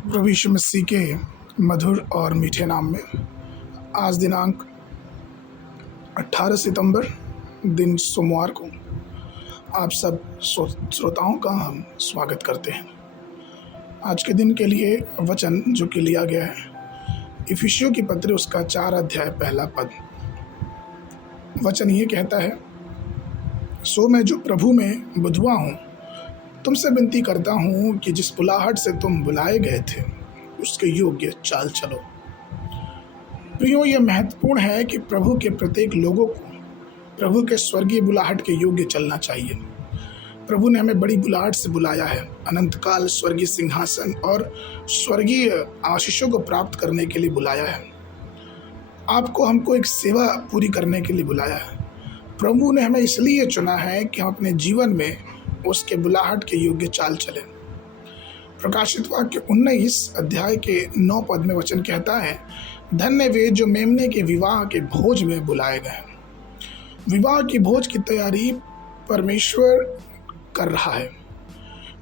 प्रभु यीशु मसीह के मधुर और मीठे नाम में आज दिनांक 18 सितंबर दिन सोमवार को आप सब श्रोताओं का हम स्वागत करते हैं। आज के दिन के लिए वचन जो कि लिया गया है इफिसियों की पत्री उसका 4 अध्याय पहला पद। वचन ये कहता है, सो मैं जो प्रभु में बंधुआ हूँ तुमसे विनती करता हूँ कि जिस बुलाहट से तुम बुलाए गए थे उसके योग्य चाल चलो। प्रियो, यह महत्वपूर्ण है कि प्रभु के प्रत्येक लोगों को प्रभु के स्वर्गीय बुलाहट के योग्य चलना चाहिए। प्रभु ने हमें बड़ी बुलाहट से बुलाया है, अनंत काल स्वर्गीय सिंहासन और स्वर्गीय आशीषों को प्राप्त करने के लिए बुलाया है। आपको हमको एक सेवा पूरी करने के लिए बुलाया है। प्रभु ने हमें इसलिए चुना है कि हम अपने जीवन में उसके बुलाहट के योग्य चाल चलें। प्रकाशित वाक्य 19 अध्याय के 9 पद में वचन कहता है, धन्य वे जो मेमने के विवाह के भोज में बुलाए गए। विवाह की भोज की तैयारी परमेश्वर कर रहा है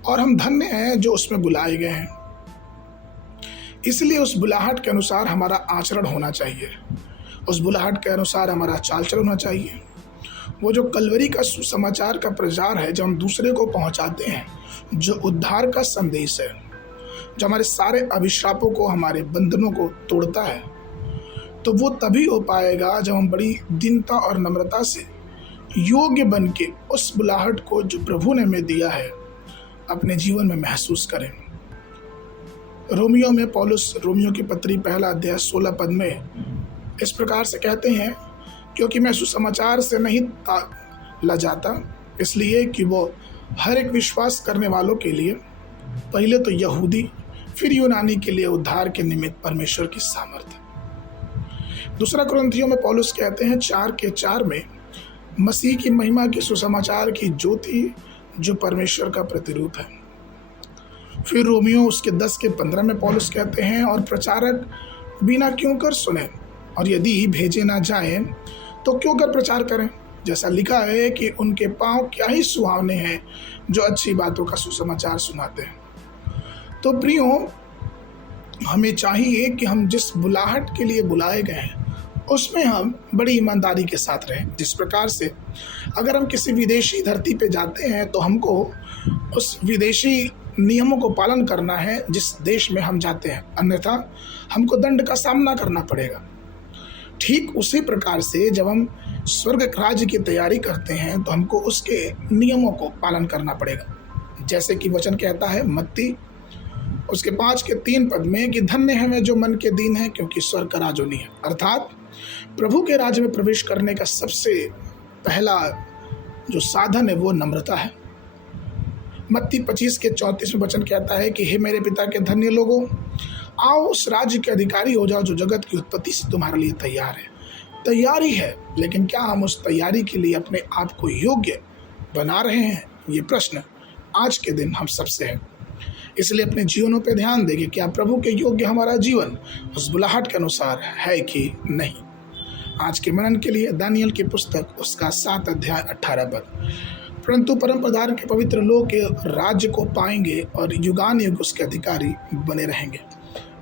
और हम धन्य हैं जो उसमें बुलाए गए हैं। इसलिए उस बुलाहट के अनुसार हमारा आचरण होना चाहिए, उस बुलाहट के अनुसार हमारा चाल चलन होना चाहिए। वो जो कलवरी का सुसमाचार का प्रचार है, जब हम दूसरे को पहुंचाते हैं, जो उद्धार का संदेश है, जो हमारे सारे अभिशापों को, हमारे बंधनों को तोड़ता है, तो वो तभी हो पाएगा जब हम बड़ी दीनता और नम्रता से योग्य बन के उस बुलाहट को जो प्रभु ने हमें दिया है अपने जीवन में महसूस करें। रोमियो में पौलुस रोमियो की पत्री पहला अध्याय 16 पद में इस प्रकार से कहते हैं, क्योंकि मैं सुसमाचार से नहीं लजाता, इसलिए कि वो हर एक विश्वास करने वालों के लिए, पहले तो यहूदी फिर यूनानी के लिए उद्धार के निमित्त परमेश्वर की सामर्थ्य। दूसरा कुरिन्थियों में पौलुस कहते हैं 4:4 में, मसीह की महिमा की सुसमाचार की ज्योति जो परमेश्वर का प्रतिरूप है। फिर रोमियो उसके 10:15 में पौलुस कहते हैं, और प्रचारक बिना क्यों कर सुने, और यदि भेजे ना जाए तो क्यों कर प्रचार करें। जैसा लिखा है कि उनके पांव क्या ही सुहावने हैं जो अच्छी बातों का सुसमाचार सुनाते हैं। तो प्रियो, हमें चाहिए कि हम जिस बुलाहट के लिए बुलाए गए हैं उसमें हम बड़ी ईमानदारी के साथ रहें। जिस प्रकार से अगर हम किसी विदेशी धरती पे जाते हैं तो हमको उस विदेशी नियमों को पालन करना है जिस देश में हम जाते हैं, अन्यथा हमको दंड का सामना करना पड़ेगा। ठीक उसी प्रकार से जब हम स्वर्ग राज्य की तैयारी करते हैं तो हमको उसके नियमों को पालन करना पड़ेगा। जैसे कि वचन कहता है मत्ती उसके 5:3 पद में कि धन्य है वे जो मन के दीन है, क्योंकि स्वर्ग का राज उन्हीं है। अर्थात प्रभु के राज्य में प्रवेश करने का सबसे पहला जो साधन है वो नम्रता है। मत्ती 25:34 में वचन कहता है कि हे मेरे पिता के धन्य लोगों, आओ उस राज्य के अधिकारी हो जाओ जो जगत की उत्पत्ति से तुम्हारे लिए तैयार है। तैयारी है, लेकिन क्या हम उस तैयारी के लिए अपने आप को योग्य बना रहे हैं? ये प्रश्न आज के दिन हम सबसे है। इसलिए अपने जीवनों पे ध्यान दें कि क्या प्रभु के योग्य हमारा जीवन उस बुलाहट के अनुसार है कि नहीं। आज के मनन के लिए दानियल की पुस्तक उसका 7 अध्याय 18 पद। परंतु परम पधार के पवित्र लोग के राज्य को पाएंगे और युगान युग उसके अधिकारी बने रहेंगे।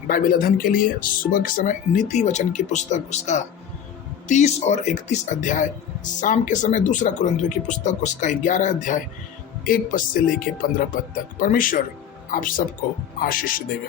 बाइबल अध्ययन के लिए सुबह के समय नीति वचन की पुस्तक उसका 30 और 31 अध्याय, शाम के समय दूसरा कुरिन्थियों की पुस्तक उसका 11 अध्याय 1 पद से लेके 15 पद तक। परमेश्वर आप सबको आशीष देवे।